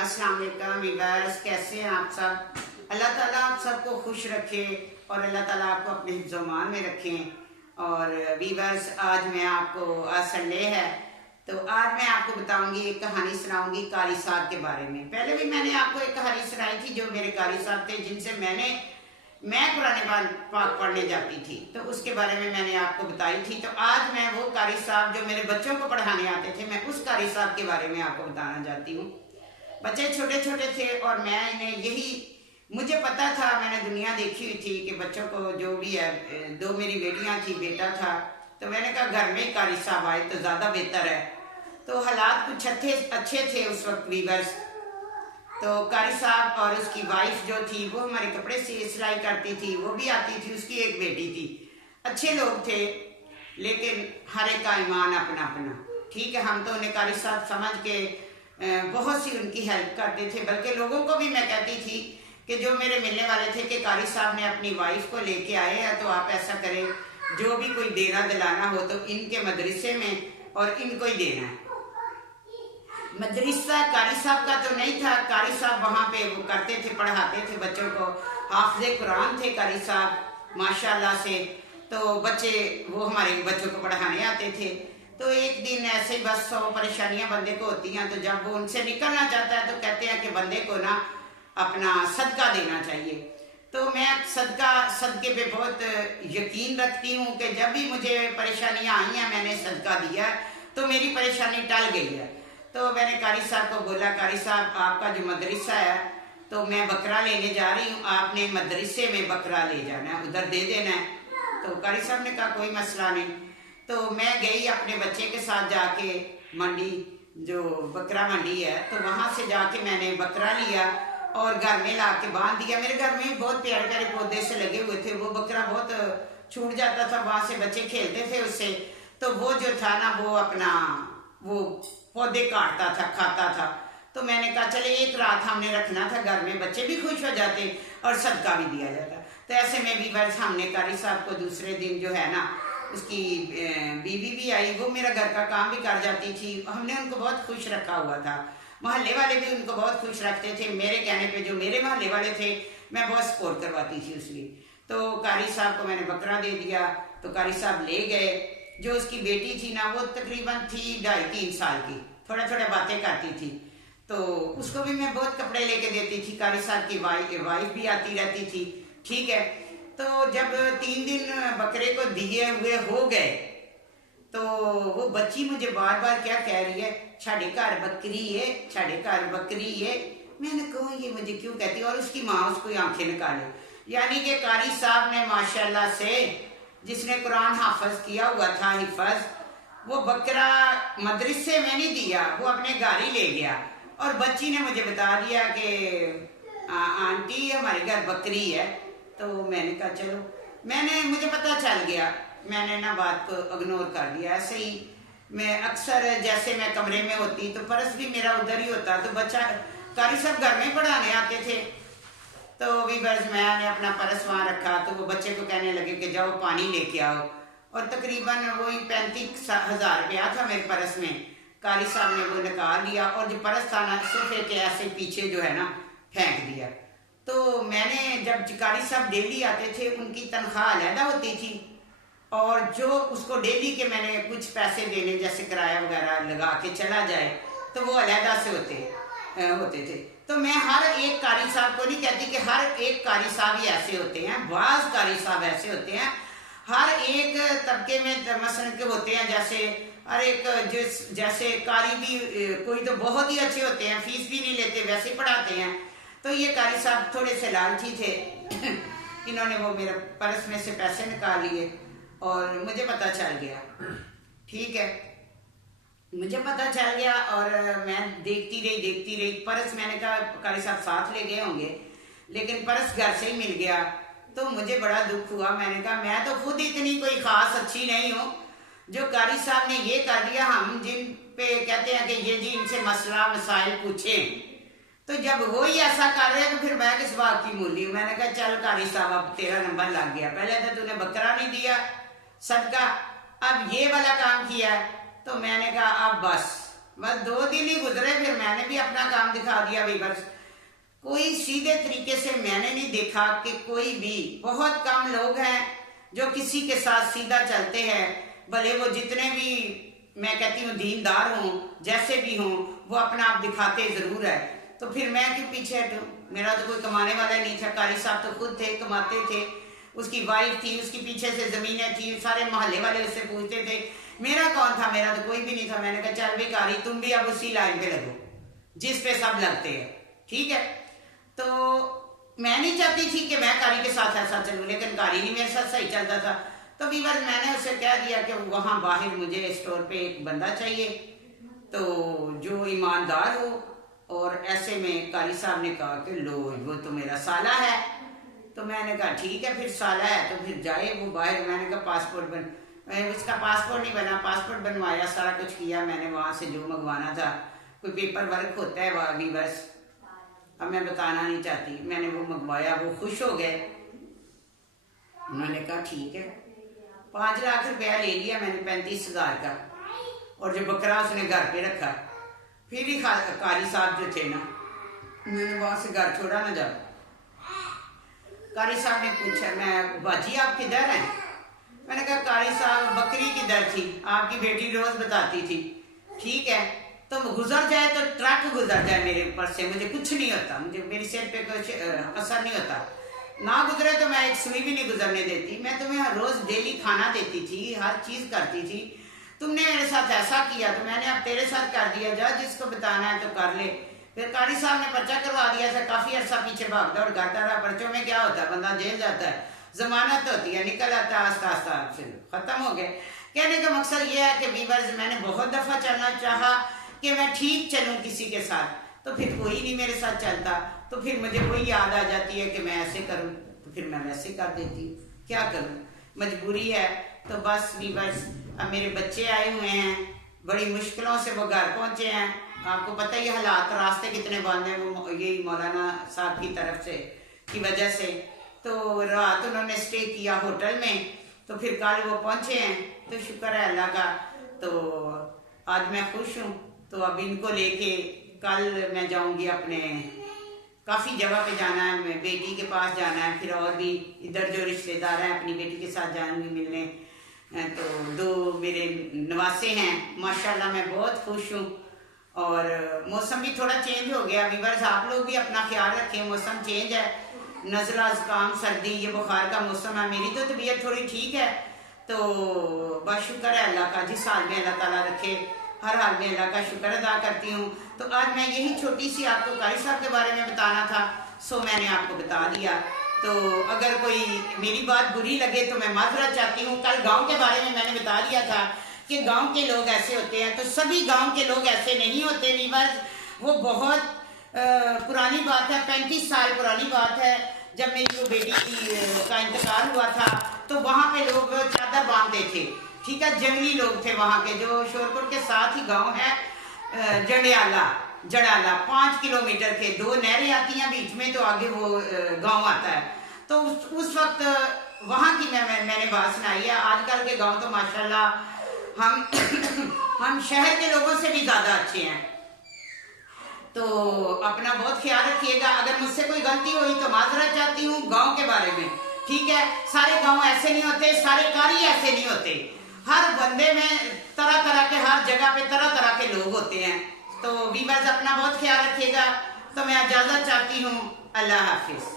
अस्सलाम वालेकुम वीवर्स, कैसे हैं आप सब। अल्लाह ताला आप सबको खुश रखे और अल्लाह ताला आपको अपने हिफ्ज़-ओ-मान में रखें। और वीवर्स, आज मैं आपको, आज संडे है तो आज मैं आपको बताऊंगी, एक कहानी सुनाऊंगी कारी साहब के बारे में। पहले भी मैंने आपको एक कहानी सुनाई थी जो मेरे कारी साहब थे, जिनसे मैं कुरान पाक पढ़ने जाती थी, तो उसके बारे में मैंने आपको बताई थी। तो आज मैं वो कारी साहब जो मेरे बच्चों को पढ़ाने आते थे, मैं उस कारी साहब के बारे में आपको बताना चाहती हूँ। बच्चे छोटे छोटे थे और मैं इन्हें मुझे पता था, मैंने दुनिया देखी हुई थी कि बच्चों को जो भी है, दो मेरी बेटियां थी, बेटा था, तो मैंने कहा घर में कारी साहब आए तो ज़्यादा बेहतर है। तो हालात कुछ अच्छे थे उस वक्त वीवर्स। तो कारी साहब और उसकी वाइफ जो थी वो हमारे कपड़े सिलाई करती थी, वो भी आती थी, उसकी एक बेटी थी। अच्छे लोग थे, लेकिन हर एक का ईमान अपना अपना। ठीक है, हम तो उन्हें कारी साहब समझ के बहुत सी उनकी हेल्प करते थे, बल्कि लोगों को भी मैं कहती थी कि जो मेरे मिलने वाले थे कि कारी साहब ने अपनी वाइफ को लेके आए हैं, तो आप ऐसा करें, जो भी कोई देना दिलाना हो तो इनके मदरसे में और इनको ही देना है। मदरसा कारी साहब का तो नहीं था, कारी साहब वहाँ पे वो करते थे, पढ़ाते थे बच्चों को, हाफिज़े कुरान थे कारी साहब माशाल्लाह से। तो बच्चे, वो हमारे बच्चों को पढ़ाने आते थे। तो एक दिन ऐसे ही बस 100 परेशानियां बंदे को होती हैं, तो जब वो उनसे निकलना चाहता है तो कहते हैं कि बंदे को ना अपना सदका देना चाहिए। तो मैं सदके पे बहुत यकीन रखती हूँ कि जब भी मुझे परेशानियां आई हैं, मैंने सदका दिया तो मेरी परेशानी टल गई है। तो मैंने कारी साहब को बोला, कारी साहब आपका जो मदरसा है, तो मैं बकरा लेने जा रही हूँ, आपने मदरसे में बकरा ले जाना है, उधर दे देना है। तो कारी साहब ने कहा कोई मसला नहीं। तो मैं गई अपने बच्चे के साथ जाके मंडी, जो बकरा मंडी है, तो वहाँ से जाके मैंने बकरा लिया और घर में ला के बांध दिया। मेरे घर में बहुत प्यारे प्यारे पौधे से लगे हुए थे, वो बकरा बहुत छूट जाता था, वहाँ से बच्चे खेलते थे उससे। तो वो जो था ना, वो अपना वो पौधे काटता था, खाता था। तो मैंने कहा चले एक रात हमने रखना था घर में, बच्चे भी खुश हो जाते और सदका भी दिया जाता। तो ऐसे में भी बस हमने कारी साहब को दूसरे दिन जो है ना, उसकी बीवी भी आई, वो मेरा घर का काम भी कर जाती थी। हमने उनको बहुत खुश रखा हुआ था, मोहल्ले वाले भी उनको बहुत खुश रखते थे। मेरे कहने पे जो मेरे मोहल्ले वाले थे, मैं बहुत सपोर्ट करवाती थी उसकी। तो कारी साहब को मैंने बकरा दे दिया, तो कारी साहब ले गए। जो उसकी बेटी थी ना, वो तकरीबन थी 2.5-3 साल की, थोड़ा थोड़ा बातें करती थी, तो उसको भी मैं बहुत कपड़े लेके देती थी। कारी साहब की वाइफ भी आती रहती थी। ठीक है, तो जब 3 दिन बकरे को दिए हुए हो गए, तो वो बच्ची मुझे बार बार क्या कह रही है, छाड़े घर बकरी है, छाड़े घर बकरी है। मैंने कहा ये मुझे क्यों कहती है, और उसकी माँ उसको आंखें निकाले। यानी कि कारी साहब ने माशाल्लाह से, जिसने कुरान हाफिज किया हुआ था, हिफज, वो बकरा मदरसे में नहीं दिया, वो अपने घर ही ले गया। और बच्ची ने मुझे बता दिया कि आंटी हमारे घर बकरी है। तो मैंने कहा चलो, मुझे पता चल गया, मैंने ना बात को इग्नोर कर दिया। ऐसे ही मैं अक्सर, जैसे मैं कमरे में होती तो पर्स भी मेरा उधर ही होता, तो बच्चा कारी साहब घर में पढ़ाने आते थे, तो भी बस मैंने अपना पर्स वहाँ रखा। तो वो बच्चे को कहने लगे कि जाओ पानी लेके आओ, और तकरीबन वही 35,000 रुपया था मेरे पर्स में। कारी साहब ने वो निकाल लिया और जो पर्स था ना, सोफे के ऐसे पीछे जो है ना फेंक दिया। तो मैंने, जब कारी साहब डेली आते थे, उनकी तनख्वाह अलहदा होती थी, और जो उसको डेली के मैंने कुछ पैसे देने, जैसे किराया वगैरह लगा के चला जाए, तो वो अलहदा से होते थे। तो मैं हर एक कारी साहब को नहीं कहती कि हर एक कारी साहब ही ऐसे होते हैं, बाज़ कारी साहब ऐसे होते हैं। हर एक तबके में मसलन के होते हैं, जैसे हर एक जैसे कारी भी कोई तो बहुत ही अच्छे होते हैं, फीस भी नहीं लेते, वैसे ही पढ़ाते हैं। तो ये कारी साहब थोड़े से लालची थे इन्होंने वो मेरे पर्स में से पैसे निकाल लिए और मुझे पता चल गया। ठीक है, मुझे पता चल गया और मैं देखती रही पर्स। मैंने कहा कारी साहब साथ ले गए होंगे, लेकिन पर्स घर से ही मिल गया। तो मुझे बड़ा दुख हुआ। मैंने कहा मैं तो खुद इतनी कोई खास अच्छी नहीं हूँ, जो कारी साहब ने ये कर दिया। हम जिन पे कहते हैं कि ये जी इनसे मसला मसाइल पूछें, तो जब वो ही ऐसा कर रहे हैं तो फिर मैं किस बात की मूली हूँ। मैंने कहा चल कारी साहब, अब तेरा नंबर लग गया। पहले तो तूने बकरा नहीं दिया सदका, अब ये वाला काम किया है। तो मैंने कहा अब बस बस 2 दिन ही गुजरे, फिर मैंने भी अपना काम दिखा दिया वीवर्स। कोई सीधे तरीके से मैंने नहीं देखा कि कोई भी, बहुत कम लोग हैं जो किसी के साथ सीधा चलते हैं, भले वो जितने भी मैं कहती हूँ दीनदार हों, जैसे भी हों, वो अपना आप दिखाते ज़रूर है। तो फिर मैं क्यों पीछे हटूँ? मेरा तो कोई कमाने वाला नहीं था, कारी साहब तो खुद थे, कमाते थे, उसकी वाइफ थी, उसकी पीछे से ज़मीनें थी, सारे मोहल्ले वाले उससे पूछते थे। मेरा कौन था? मेरा तो कोई भी नहीं था। मैंने कहा चल भी कारी, तुम भी अब उसी लाइन पे लगो जिस पे सब लगते हैं, ठीक है। तो मैं नहीं चाहती थी कि मैं कारी के साथ ऐसा चलूँ, लेकिन कारी नहीं मेरे साथ सही चलता था। तो वीवर मैंने उसे कह दिया कि वहाँ बाहर मुझे स्टोर पे एक बंदा चाहिए, तो जो ईमानदार हो। और ऐसे में कारी साहब ने कहा कि लो वो तो मेरा साला है। तो मैंने कहा ठीक है, फिर साला है तो फिर जाए वो बाहर। मैंने कहा पासपोर्ट उसका पासपोर्ट नहीं बना, पासपोर्ट बनवाया, सारा कुछ किया मैंने वहाँ से जो मंगवाना था। कोई पेपर वर्क होता है वहाँ वीवर्स, अब मैं बताना नहीं चाहती। मैंने वो मंगवाया, वो खुश हो गए। उन्होंने कहा ठीक है। 5 लाख रुपया ले लिया मैंने, 35,000 का, और जो बकरा उसने घर पे रखा। फिर ही कारी साहब जो थे ना, मैंने वहाँ से घर छोड़ा ना जब, कारी साहब ने पूछा, मैं बाजी आप किधर हैं? मैंने कहा कारी साहब बकरी किधर थी, आपकी बेटी रोज बताती थी। ठीक है, तो गुजर जाए तो ट्रक गुजर जाए मेरे ऊपर से, मुझे कुछ नहीं होता, मुझे मेरी सेहत पे कुछ असर नहीं होता। ना गुजरे तो मैं एक सुई भी नहीं गुजरने देती। मैं तुम्हें हर रोज डेली खाना देती थी, हर चीज करती थी। तुमने मेरे साथ ऐसा किया तो मैंने अब तेरे साथ कर दिया, जा जिसको बताना है तो कर ले। फिर कारी साहब ने पर्चा करवा दिया था। काफी अर्सा पीछे भाग दौड़ करता रहा। पर्चों में क्या होता है, बंदा जेल जाता है, जमानत होती है, निकल आता है, आस्ता आस्ता फिर खत्म हो गए। कहने का मकसद ये है कि वीवर्स, मैंने बहुत दफा चलना चाहा कि मैं ठीक चलूं किसी के साथ, तो फिर कोई नहीं मेरे साथ चलता। तो फिर मुझे वही याद आ जाती है कि मैं ऐसे करूं, तो फिर मैं वैसे कर देती हूँ। क्या करूं, मजबूरी है। तो बस वीवर्स, अब मेरे बच्चे आए हुए हैं, बड़ी मुश्किलों से वो घर पहुंचे हैं। आपको पता ही हालात, रास्ते कितने बंद हैं, वो यही मौलाना साहब की तरफ से की वजह से। तो रात उन्होंने स्टे किया होटल में, तो फिर कल वो पहुंचे हैं, तो शुक्र है अल्लाह का। तो आज मैं खुश हूँ। तो अब इनको लेके कल मैं जाऊंगी अपने, काफ़ी जगह पे जाना है, मैं बेटी के पास जाना है, फिर और भी इधर जो रिश्तेदार हैं अपनी बेटी के साथ जाऊंगी मिलने। तो 2 मेरे नवासे हैं, माशाल्लाह मैं बहुत खुश हूँ। और मौसम भी थोड़ा चेंज हो गया वीवर्स, आप लोग भी अपना ख्याल रखें, मौसम चेंज है, नज़ला ज़ुकाम सर्दी ये बुखार का मौसम है। मेरी तो तबीयत थोड़ी ठीक है, तो बस शुक्र है अल्लाह का, जिस हाल में अल्लाह ताला रखे, हर हाल में अल्लाह का शुक्र अदा करती हूँ। तो आज मैं यही छोटी सी आपको कारी साहब के बारे में बताना था, सो मैंने आपको बता दिया। तो अगर कोई मेरी बात बुरी लगे तो मैं माजरत चाहती हूँ। कल गांव के बारे में मैंने बता दिया था कि गांव के लोग ऐसे होते हैं, तो सभी गांव के लोग ऐसे नहीं होते वीवर्स। वो बहुत पुरानी बात है, 35 साल पुरानी बात है, जब मेरी वो बेटी का इंतकाल हुआ था, तो वहाँ पे लोग चादर बांधते थे, ठीक है, जंगली लोग थे वहाँ के। जो शोरपुर के साथ ही गांव है जड़ाला 5 किलोमीटर के, 2 नहरें आती हैं बीच में, तो आगे वो गांव आता है। तो उस वक्त वहाँ की मैंने बात सुनाई है। आजकल के गांव तो माशाल्लाह हम शहर के लोगों से भी ज़्यादा अच्छे हैं। तो अपना बहुत ख्याल रखिएगा। अगर मुझसे कोई गलती हुई तो माजरत चाहती हूँ गांव के बारे में, ठीक है। सारे गांव ऐसे नहीं होते, सारे कारी ऐसे नहीं होते। हर बंदे में तरह तरह के, हर जगह पे तरह तरह के लोग होते हैं। तो वीवर्स अपना बहुत ख्याल रखिएगा। तो मैं इजाज़त चाहती हूँ। अल्लाह हाफिज़।